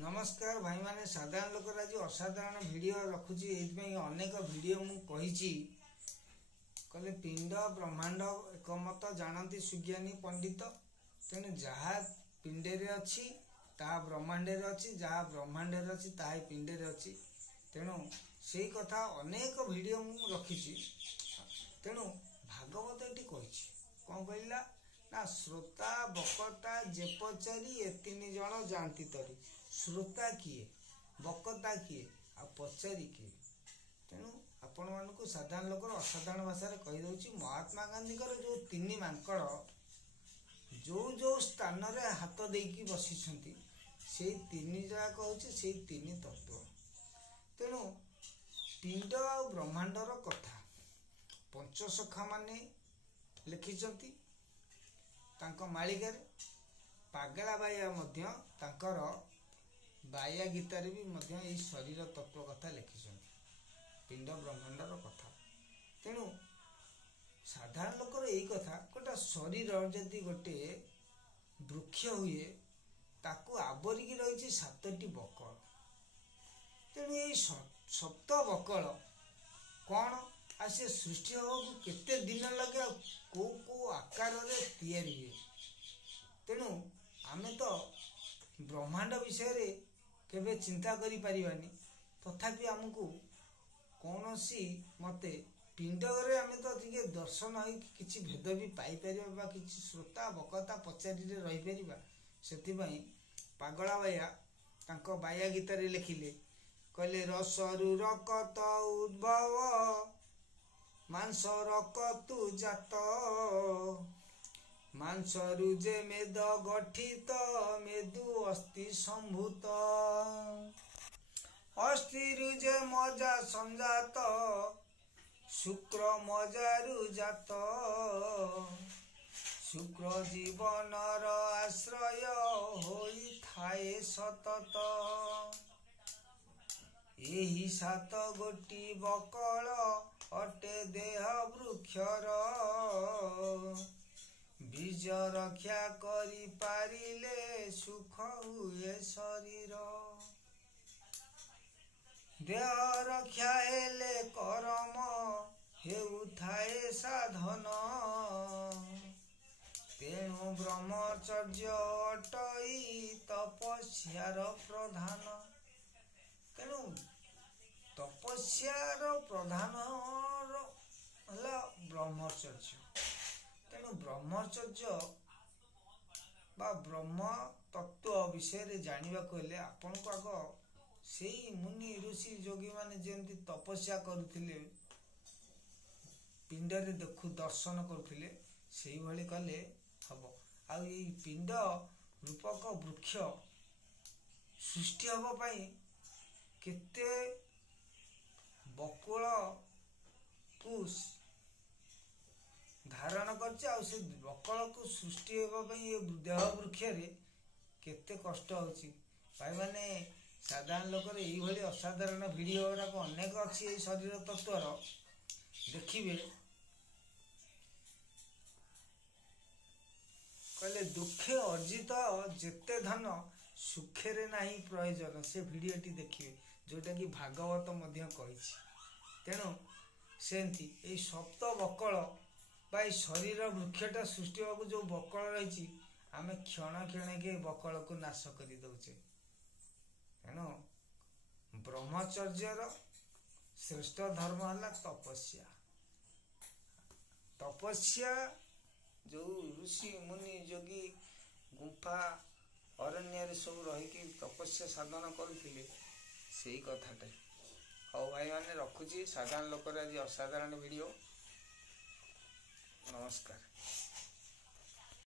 नमस्कार भाई माने साधारण लोक आज असाधारण वीडियो रखुची अनेक वीडियो मु कहिची कहले पिंड ब्रह्मांड एकमत जानती सुज्ञानी पंडित तेणु जहा पिंडे रे अच्छी ता ब्रह्मांड रे अच्छी जहा ब्रह्मांड रे अच्छी ता पिंडे रे अच्छी तेणु से कथा अनेक वीडियो मु रखिची तेणु भागवत ये कहिची कौन कहला ना श्रोता बकता जे पचारि ए तीन जन जानती तरी श्रोता किए बकता किए आ पचारि किए तेणु आपण मानक साधारण लोक असाधारण भाषा कहीदे महात्मा गांधी जो तीन मांकड़ जो जो स्थान रे हाथ देकी बसी से तीन जाक हूँ से तीन तत्व तेणु पिंड आ ब्रह्मांडर कथा पंचसखा माने लिखिछंती तांको मालिकार पागला बाया मध्य तांकर बाया गीतार भी मध्य ई शरीर तत्व कथा लिखिछंती पिंड ब्रह्मांडर कथा तेणु साधारण लोकर यही कथा गोटे शरीर जदि गोटे वृक्ष हुए ताकू आवरिकी रही सातटी बकल तेणु ये सप्त बकल कौन आ से सृष्टि होगा केते दिन लगे को आकार तैयारी हुए तेणु आमे तो ब्रह्मांड विषय रे केबे चिंता करि परिबानी तथापि हमकु कौन सी मते पिंड रे आमे तो टिके दर्शन होई किछि भेद भी पाई परिबा बा किछि श्रोता बकता पचारि रे रही परिबा सेति पई पागला बाया तांको बाया गीत रे लिखिले कहले रसरु रकत उद्भव मांस रकतु जात मांसरु जे मेद गठित मेदु अस्थि संभूत अस्थिरु जे मजा संजात शुक्र मजारु जात शुक्र जीवनर आश्रय होई थाए सतत एही सात गोटी बकल अटे देह वृक्षर बीज रक्षा करी पारिले सुख हुए शरीर देह रक्षा हेले करम हेउथाए साधन तेणु ब्रह्मचर्य अटई तपस्यार प्रधान तेणु तपस्यार प्रधान हला ब्रह्मचर्य तेणु ब्रह्मचर्य बा ब्रह्म तत्व विषय रे जानिबा कहले आपन को आग से मुनि ऋषि योगी माने जेमती तपस्या करुथिले पिंड रे देखु दर्शन करुथिले सेही भली कले हबो आ ई पिंड रूपक वृक्ष सृष्टि हबो पई केते बकुल को धारण कर बकल को सृष्टि होगा देह वृक्ष केते कष्ट होची भाई माने साधारण लोक यही असाधारण वीडियो गुड़ाक अनेक अच्छी शरीर तत्वर देखिए कहले दुखे अर्जित जेते धन सुखे रे नाही प्रयोजन से वीडियोटी देखिए जोटा कि भागवत मध्य कहिछि तेणु सेमती ए सप्त बकल बा शरीर वृक्षटा सृष्टि होगा जो बकल रही आमे क्षण क्षण के बकल को नाश कर दौचे तेणु ब्रह्मचर्यर श्रेष्ठ धर्म है तपस्या तपस्या जो ऋषि मुनि योगी गुंफा अरण्य सब रही तपस्या साधन करुले से कथाटा हाँ भाई मैंने रखुची साधारण लोक आज असाधारण वीडियो नमस्कार।